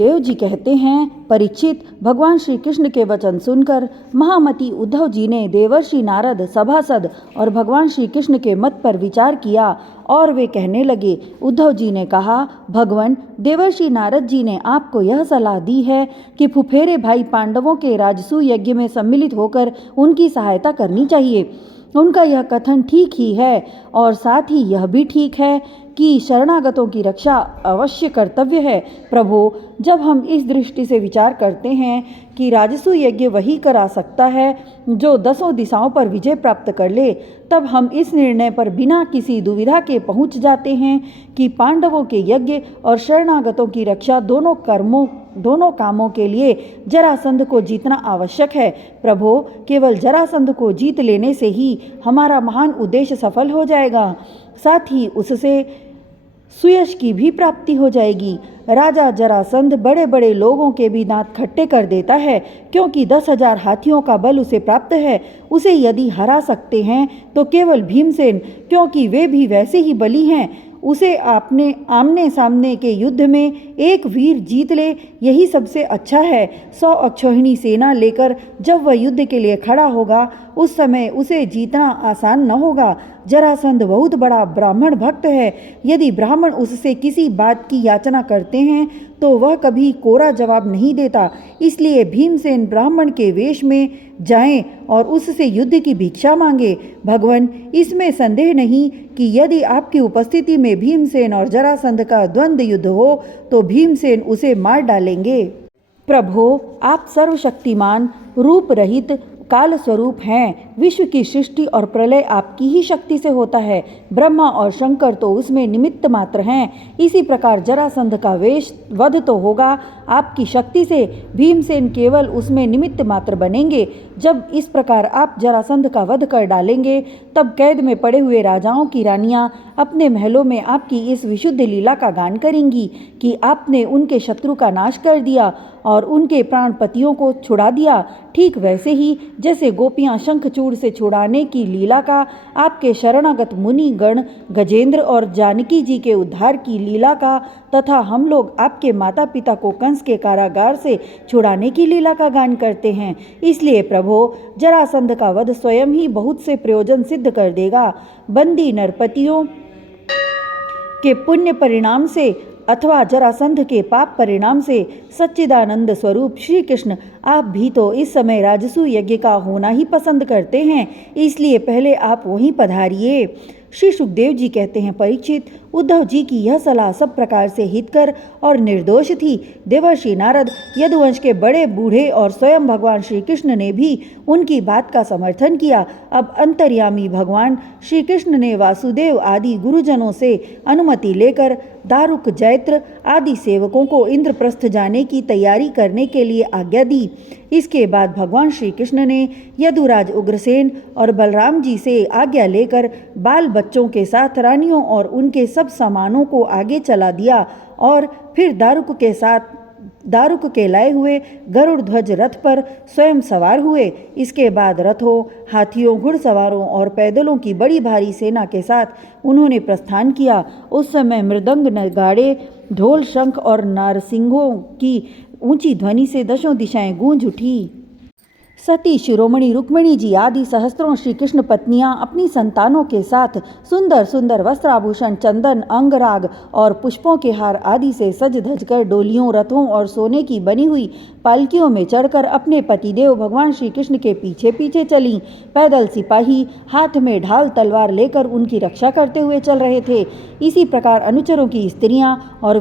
सुखदेव जी कहते हैं, परीक्षित, भगवान श्री कृष्ण के वचन सुनकर महामति उद्धव जी ने देवर्षि नारद, सभासद और भगवान श्री कृष्ण के मत पर विचार किया और वे कहने लगे। उद्धव जी ने कहा, भगवान, देवर्षि नारद जी ने आपको यह सलाह दी है कि फुफेरे भाई पांडवों के राजसूय यज्ञ में सम्मिलित होकर उनकी सहायता करनी चाहिए। उनका यह कथन ठीक ही है और साथ ही यह भी ठीक है कि शरणागतों की रक्षा अवश्य कर्तव्य है। प्रभु, जब हम इस दृष्टि से विचार करते हैं कि राजसूय यज्ञ वही करा सकता है जो 10 दिशाओं पर विजय प्राप्त कर ले, तब हम इस निर्णय पर बिना किसी दुविधा के पहुंच जाते हैं कि पांडवों के यज्ञ और शरणागतों की रक्षा दोनों कामों के लिए जरासंध को जीतना आवश्यक है। प्रभु, केवल जरासंध को जीत लेने से ही हमारा महान उद्देश्य सफल हो जाएगा, साथ ही उससे सुयश की भी प्राप्ति हो जाएगी। राजा जरासंध बड़े बड़े लोगों के भी दांत खट्टे कर देता है, क्योंकि 10,000 हाथियों का बल उसे प्राप्त है। उसे यदि हरा सकते हैं तो केवल भीमसेन, क्योंकि वे भी वैसे ही बली हैं। उसे आपने आमने सामने के युद्ध में एक वीर जीत ले, यही सबसे अच्छा है। 100 अक्षौहिणी सेना लेकर जब वह युद्ध के लिए खड़ा होगा, उस समय उसे जीतना आसान न होगा। जरासंध बहुत बड़ा ब्राह्मण भक्त है। यदि ब्राह्मण उससे किसी बात की याचना करते हैं तो वह कभी कोरा जवाब नहीं देता। इसलिए भीमसेन ब्राह्मण के वेश में जाएं और उससे युद्ध की भिक्षा मांगे। भगवान, इसमें संदेह नहीं कि यदि आपकी उपस्थिति में भीमसेन और जरासंध का द्वंद्व युद्ध हो तो भीमसेन उसे मार डालेंगे। प्रभु, आप सर्वशक्तिमान, रूप रहित काल स्वरूप हैं। विश्व की सृष्टि और प्रलय आपकी ही शक्ति से होता है। ब्रह्मा और शंकर तो उसमें निमित्त मात्र हैं। इसी प्रकार जरासंध का वध तो होगा आपकी शक्ति से, भीमसेन केवल उसमें निमित्त मात्र बनेंगे। जब इस प्रकार आप जरासंध का वध कर डालेंगे, तब कैद में पड़े हुए राजाओं की रानियां अपने महलों में आपकी इस विशुद्ध लीला का गान करेंगी कि आपने उनके शत्रु का नाश कर दिया और उनके प्राण पतियों को छुड़ा दिया। ठीक वैसे ही जैसे गोपियां शंखचूड़ से छुड़ाने की लीला का, आपके शरणागत मुनि गण गजेंद्र और जानकी जी के उद्धार की लीला का, तथा हम लोग आपके माता पिता को कंस के कारागार से छुड़ाने की लीला का गान करते हैं। इसलिए प्रभु, जरासंध का वध स्वयं ही बहुत से प्रयोजन सिद्ध कर देगा। बंदी नरपतियों के पुण्य परिणाम से अथवा जरासंध के पाप परिणाम से सच्चिदानंद स्वरूप श्री कृष्ण, आप भी तो इस समय राजसूय यज्ञ का होना ही पसंद करते हैं। इसलिए पहले आप वहीं पधारिए। श्री सुखदेव जी कहते हैं, परीक्षित, उद्धव जी की यह सलाह सब प्रकार से हितकर और निर्दोष थी। देवर्षि नारद, यदुवंश के बड़े बूढ़े और स्वयं भगवान श्री कृष्ण ने भी उनकी बात का समर्थन किया। अब अंतर्यामी भगवान श्री कृष्ण ने वासुदेव आदि गुरुजनों से अनुमति लेकर दारुक, जैत्र आदि सेवकों को इंद्रप्रस्थ जाने की तैयारी करने के लिए आज्ञा दी। इसके बाद भगवान श्री कृष्ण ने यदुराज उग्रसेन और बलराम जी से आज्ञा लेकर बाल बच्चों के साथ रानियों और उनके सब सामानों को आगे चला दिया और फिर दारुक के लाए हुए गरुड़ ध्वज रथ पर स्वयं सवार हुए। इसके बाद रथों, हाथियों, घुड़सवारों और पैदलों की बड़ी भारी सेना के साथ उन्होंने प्रस्थान किया। उस समय मृदंग, नगाड़े, ढोल, शंख और नारसिंहों की ऊंची ध्वनि से 10 दिशाएं गूंज उठी। सती शिरोमणि रुक्मिणी जी आदि सहस्त्रों श्री कृष्ण पत्नियां अपनी संतानों के साथ सुंदर सुंदर वस्त्राभूषण, चंदन, अंगराग और पुष्पों के हार आदि से सज धज कर डोलियों, रथों और सोने की बनी हुई पालकियों में चढ़कर अपने पतिदेव भगवान श्री कृष्ण के पीछे पीछे चलीं। पैदल सिपाही हाथ में ढाल तलवार लेकर उनकी रक्षा करते हुए चल रहे थे। इसी प्रकार अनुचरों की स्त्रियां और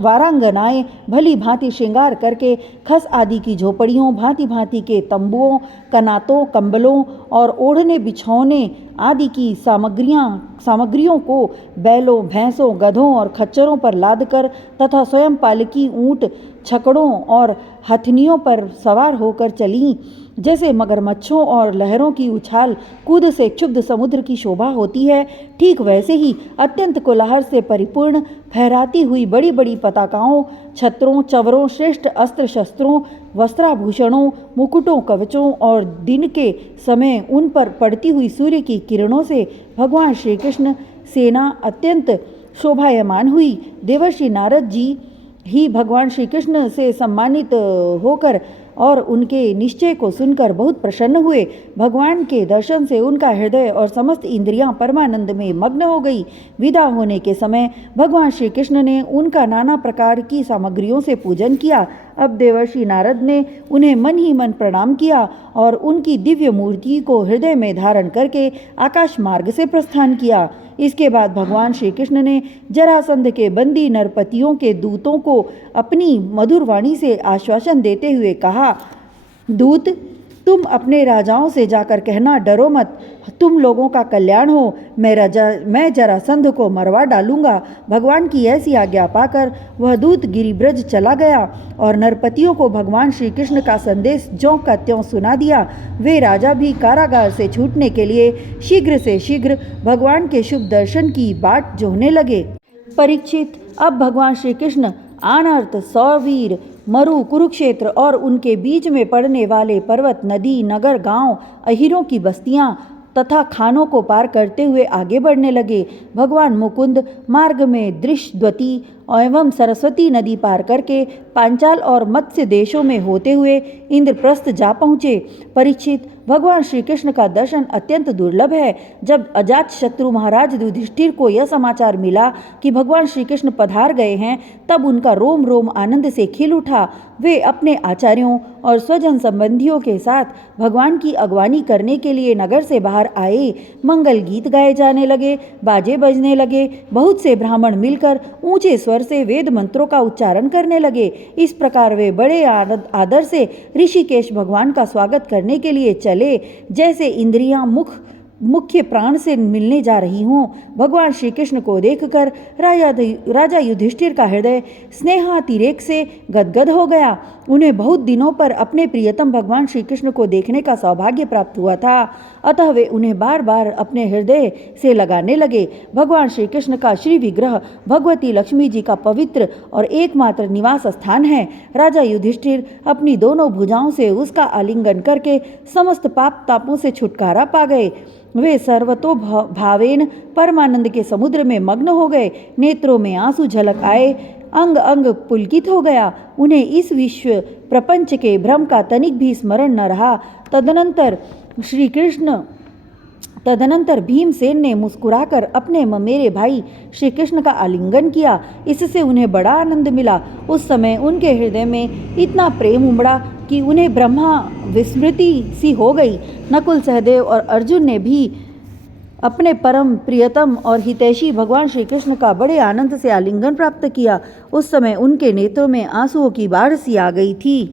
वारांगनाएं भली भांति श्रृंगार करके खस आदि की झोपड़ियों, भांति भांति के तंबुओं, कनातों, कंबलों और ओढ़ने बिछौने आदि की सामग्रियों को बैलों, भैंसों, गधों और खच्चरों पर लादकर तथा स्वयं पालकी, ऊंट, छकड़ों और हथनियों पर सवार होकर चलीं। जैसे मगरमच्छों और लहरों की उछाल कूद से क्षुब्ध समुद्र की शोभा होती है, ठीक वैसे ही अत्यंत कोलाहल से परिपूर्ण फहराती हुई बड़ी बड़ी पताकाओं, छत्रों, चवरों, श्रेष्ठ अस्त्र शस्त्रों, वस्त्राभूषणों, मुकुटों, कवचों और दिन के समय उन पर पड़ती हुई सूर्य की किरणों से भगवान श्री कृष्ण सेना अत्यंत शोभायमान हुई। देवर्षि नारद जी ही भगवान श्री कृष्ण से सम्मानित होकर और उनके निश्चय को सुनकर बहुत प्रसन्न हुए। भगवान के दर्शन से उनका हृदय और समस्त इंद्रियां परमानंद में मग्न हो गई। विदा होने के समय भगवान श्री कृष्ण ने उनका नाना प्रकार की सामग्रियों से पूजन किया। अब देवर्षि नारद ने उन्हें मन ही मन प्रणाम किया और उनकी दिव्य मूर्ति को हृदय में धारण करके आकाश मार्ग से प्रस्थान किया। इसके बाद भगवान श्री कृष्ण ने जरासंध के बंदी नरपतियों के दूतों को अपनी मधुर वाणी से आश्वासन देते हुए कहा, दूत, तुम अपने राजाओं से जाकर कहना, डरो मत, तुम लोगों का कल्याण हो। मैं जरासंध को मरवा डालूंगा। भगवान की ऐसी आज्ञा पाकर वह दूत गिरिब्रज चला गया और नरपतियों को भगवान श्री कृष्ण का संदेश ज्यों का त्यों सुना दिया। वे राजा भी कारागार से छूटने के लिए शीघ्र से शीघ्र भगवान के शुभ दर्शन की बाट जोहने लगे। परीक्षित, अब भगवान श्री कृष्ण आनर्त, सौवीर, मरु, कुरुक्षेत्र और उनके बीच में पड़ने वाले पर्वत, नदी, नगर, गांव, अहीरों की बस्तियां तथा खानों को पार करते हुए आगे बढ़ने लगे। भगवान मुकुंद मार्ग में दृश्यद्वती एवं सरस्वती नदी पार करके पांचाल और मत्स्य देशों में होते हुए इंद्रप्रस्थ जा पहुँचे। परीक्षित, भगवान श्री कृष्ण का दर्शन अत्यंत दुर्लभ है। जब अजात शत्रु महाराज युधिष्ठिर को यह समाचार मिला कि भगवान श्री कृष्ण पधार गए हैं, तब उनका रोम रोम आनंद से खिल उठा। वे अपने आचार्यों और स्वजन संबंधियों के साथ भगवान की अगवानी करने के लिए नगर से बाहर आए। मंगल गीत गाए जाने लगे, बाजे बजने लगे। बहुत से ब्राह्मण मिलकर ऊंचे स्वर से वेद मंत्रों का उच्चारण करने लगे। इस प्रकार वे बड़े आदर से ऋषिकेश भगवान का स्वागत करने के लिए चले, जैसे इंद्रियां मुख्य प्राण से मिलने जा रही हों। भगवान श्री कृष्ण को देखकर राजा युधिष्ठिर का हृदय स्नेहातिरेक से गदगद हो गया। उन्हें बहुत दिनों पर अपने प्रियतम भगवान श्री कृष्ण को देखने का सौभाग्य प्राप्त हुआ था, अतः वे उन्हें बार बार अपने हृदय से लगाने लगे। भगवान श्री कृष्ण का श्री विग्रह भगवती लक्ष्मी जी का पवित्र और एकमात्र निवास स्थान है। राजा युधिष्ठिर अपनी दोनों भुजाओं से उसका आलिंगन करके समस्त पाप तापों से छुटकारा पा गए। वे सर्वतो भावेन परमानंद के समुद्र में मग्न हो गए। नेत्रों में आंसू झलक आए, अंग अंग पुलकित हो गया। उन्हें इस विश्व प्रपंच के भ्रम का तनिक भी स्मरण न रहा। तदनंतर भीमसेन ने मुस्कुराकर अपने ममेरे भाई श्री कृष्ण का आलिंगन किया। इससे उन्हें बड़ा आनंद मिला। उस समय उनके हृदय में इतना प्रेम उमड़ा कि उन्हें ब्रह्मा विस्मृति सी हो गई। नकुल, सहदेव और अर्जुन ने भी अपने परम प्रियतम और हितैषी भगवान श्री कृष्ण का बड़े आनंद से आलिंगन प्राप्त किया। उस समय उनके नेत्रों में आंसुओं की बाढ़ सी आ गई थी।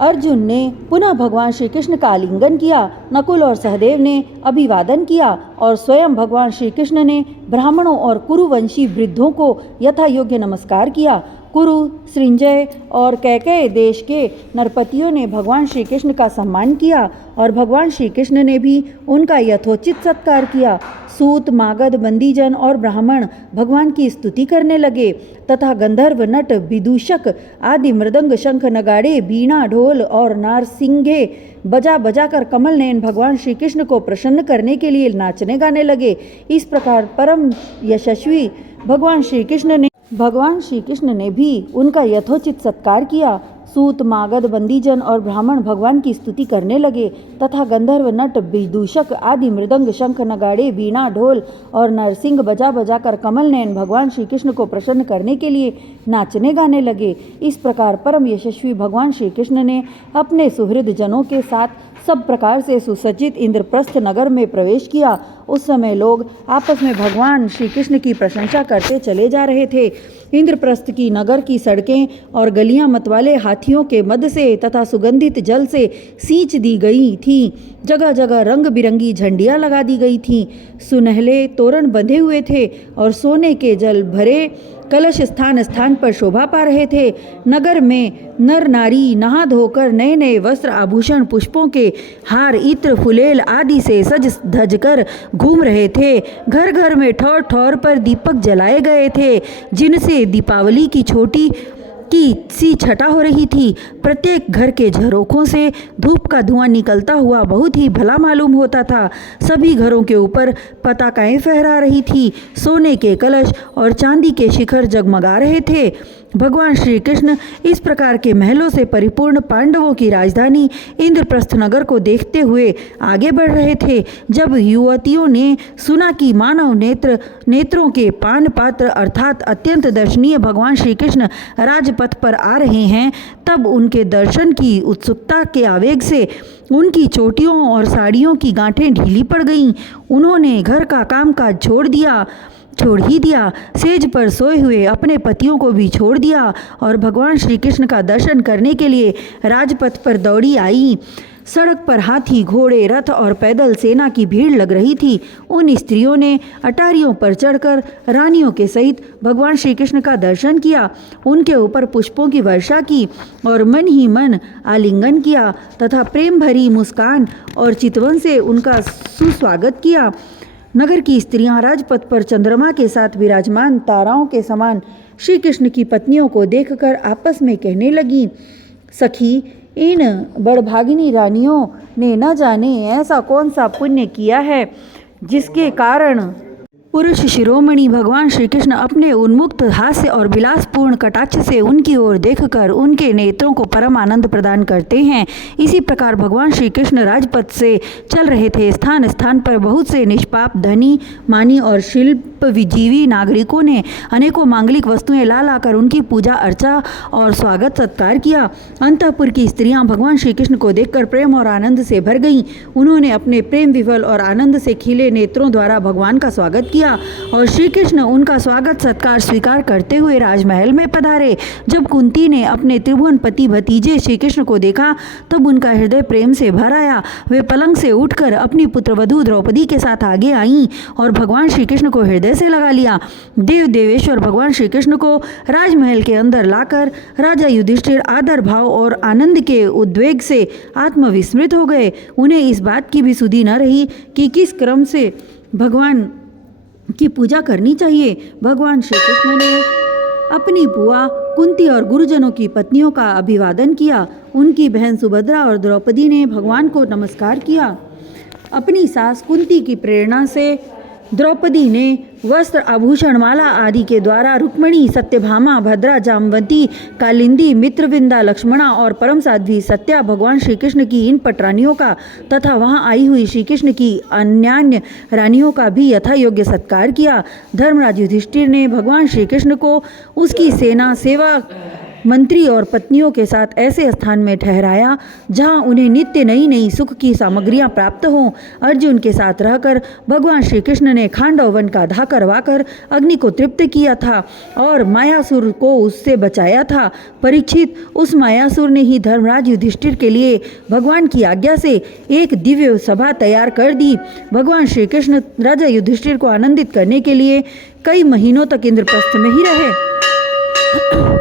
अर्जुन ने पुनः भगवान श्री कृष्ण का आलिंगन किया। नकुल और सहदेव ने अभिवादन किया और स्वयं भगवान श्री कृष्ण ने ब्राह्मणों और कुरुवंशी वृद्धों को यथा योग्य नमस्कार किया। कुरु, सृंजय और कैकेय देश के नरपतियों ने भगवान श्री कृष्ण का सम्मान किया और भगवान श्री कृष्ण ने भी उनका यथोचित सत्कार किया। सूत, मागध, बंदीजन और ब्राह्मण भगवान की स्तुति करने लगे तथा गंधर्व, नट, विदूषक आदि मृदंग, शंख, नगाड़े, बीणा, ढोल और नारसिंगे बजा बजाकर कमल नयन भगवान श्री कृष्ण को प्रसन्न करने के लिए नाचने गाने लगे। इस प्रकार परम यशस्वी भगवान श्री कृष्ण ने भी उनका यथोचित सत्कार किया। सूत, मागध, बंदीजन और ब्राह्मण भगवान की स्तुति करने लगे तथा गंधर्व, नट, विदूषक आदि मृदंग, शंख, नगाड़े, बीणा, ढोल और नरसिंग बजा बजाकर कमल नयन भगवान श्री कृष्ण को प्रसन्न करने के लिए नाचने गाने लगे। इस प्रकार परम यशस्वी भगवान श्री कृष्ण ने अपने सुहृद जनों के साथ सब प्रकार से सुसज्जित इंद्रप्रस्थ नगर में प्रवेश किया। उस समय लोग आपस में भगवान श्री कृष्ण की प्रशंसा करते चले जा रहे थे। इंद्रप्रस्थ की नगर की सड़कें और गलियां मतवाले हाथियों के मद से तथा सुगंधित जल से सींच दी गई थीं। जगह जगह रंग बिरंगी झंडियां लगा दी गई थीं। सुनहले तोरण बंधे हुए थे और सोने के जल भरे कलश स्थान स्थान पर शोभा पा रहे थे। नगर में नर नारी नहा धोकर नए नए वस्त्र, आभूषण, पुष्पों के हार, इत्र, फुलेल आदि से सज धज कर घूम रहे थे। घर घर में ठौर ठौर पर दीपक जलाए गए थे, जिनसे दीपावली की छोटी की सी छटा हो रही थी। प्रत्येक घर के झरोखों से धूप का धुआं निकलता हुआ बहुत ही भला मालूम होता था। सभी घरों के ऊपर पताकाएं फहरा रही थी। सोने के कलश और चांदी के शिखर जगमगा रहे थे। भगवान श्री कृष्ण इस प्रकार के महलों से परिपूर्ण पांडवों की राजधानी इंद्रप्रस्थ नगर को देखते हुए आगे बढ़ रहे थे। जब युवतियों ने सुना कि मानव नेत्रों के पान पात्र अर्थात अत्यंत दर्शनीय भगवान श्री कृष्ण राजपथ पर आ रहे हैं, तब उनके दर्शन की उत्सुकता के आवेग से उनकी चोटियों और साड़ियों की गांठें ढीली पड़ गईं। उन्होंने घर का कामकाज छोड़ ही दिया, सेज पर सोए हुए अपने पतियों को भी छोड़ दिया और भगवान श्री कृष्ण का दर्शन करने के लिए राजपथ पर दौड़ी आई। सड़क पर हाथी, घोड़े, रथ और पैदल सेना की भीड़ लग रही थी। उन स्त्रियों ने अटारियों पर चढ़कर रानियों के सहित भगवान श्री कृष्ण का दर्शन किया, उनके ऊपर पुष्पों की वर्षा की और मन ही मन आलिंगन किया तथा प्रेम भरी मुस्कान और चितवन से उनका सुस्वागत किया। नगर की स्त्रियां राजपथ पर चंद्रमा के साथ विराजमान ताराओं के समान श्री कृष्ण की पत्नियों को देखकर आपस में कहने लगी, सखी, इन बड़भागिनी रानियों ने न जाने ऐसा कौन सा पुण्य किया है जिसके कारण पुरुष शिरोमणि भगवान श्री कृष्ण अपने उन्मुक्त हास्य और विलासपूर्ण कटाक्ष से उनकी ओर देखकर उनके नेत्रों को परम आनंद प्रदान करते हैं। इसी प्रकार भगवान श्री कृष्ण राजपथ से चल रहे थे। स्थान स्थान पर बहुत से निष्पाप धनी, मानी और शिल्पजीवी नागरिकों ने अनेकों मांगलिक वस्तुएं ला लाकर उनकी पूजा अर्चा और स्वागत सत्कार किया। अंतःपुर की स्त्रियां भगवान श्री कृष्ण को देखकर प्रेम और आनंद से भर गईं। उन्होंने अपने प्रेम विवल और आनंद से खिले नेत्रों द्वारा भगवान का स्वागत किया और श्री कृष्ण उनका स्वागत सत्कार स्वीकार करते हुए राजमहल में पधारे। जब कुंती ने अपने त्रिभुवनपति भतीजे श्री कृष्ण को देखा, तब उनका हृदय प्रेम से भर आया। वे पलंग से उठकर अपनी पुत्रवधू द्रौपदी के साथ आगे आईं और भगवान श्री कृष्ण को हृदय से लगा लिया। देव देवेश्वर भगवान श्री कृष्ण को राजमहल के अंदर लाकर राजा युधिष्ठिर आदर भाव और आनंद के उद्वेग से आत्मविस्मृत हो गए। उन्हें इस बात की भी सुधि न रही कि किस क्रम से भगवान की पूजा करनी चाहिए। भगवान श्री कृष्ण ने अपनी बुआ कुंती और गुरुजनों की पत्नियों का अभिवादन किया। उनकी बहन सुभद्रा और द्रौपदी ने भगवान को नमस्कार किया। अपनी सास कुंती की प्रेरणा से द्रौपदी ने वस्त्र, आभूषण, माला आदि के द्वारा रुक्मिणी, सत्यभामा, भद्रा, जामवंती, कालिंदी, मित्रविंदा, लक्ष्मणा और परम साध्वी सत्या भगवान श्री कृष्ण की इन पटरानियों का तथा वहां आई हुई श्री कृष्ण की अन्यान्य रानियों का भी यथा योग्य सत्कार किया। धर्मराज युधिष्ठिर ने भगवान श्री कृष्ण को उसकी सेना, सेवा, मंत्री और पत्नियों के साथ ऐसे स्थान में ठहराया जहां उन्हें नित्य नई नई सुख की सामग्रियां प्राप्त हों। अर्जुन के साथ रहकर भगवान श्री कृष्ण ने खांडव वन का दाह करवाकर अग्नि को तृप्त किया था और मायासुर को उससे बचाया था। परीक्षित, उस मायासुर ने ही धर्मराज युधिष्ठिर के लिए भगवान की आज्ञा से एक दिव्य सभा तैयार कर दी। भगवान श्री कृष्ण राजा युधिष्ठिर को आनंदित करने के लिए कई महीनों तक इंद्रप्रस्थ में ही रहे।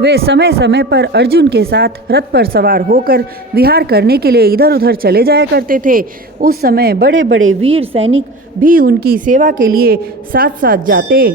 वे समय समय पर अर्जुन के साथ रथ पर सवार होकर विहार करने के लिए इधर उधर चले जाया करते थे। उस समय बड़े बड़े वीर सैनिक भी उनकी सेवा के लिए साथ साथ जाते।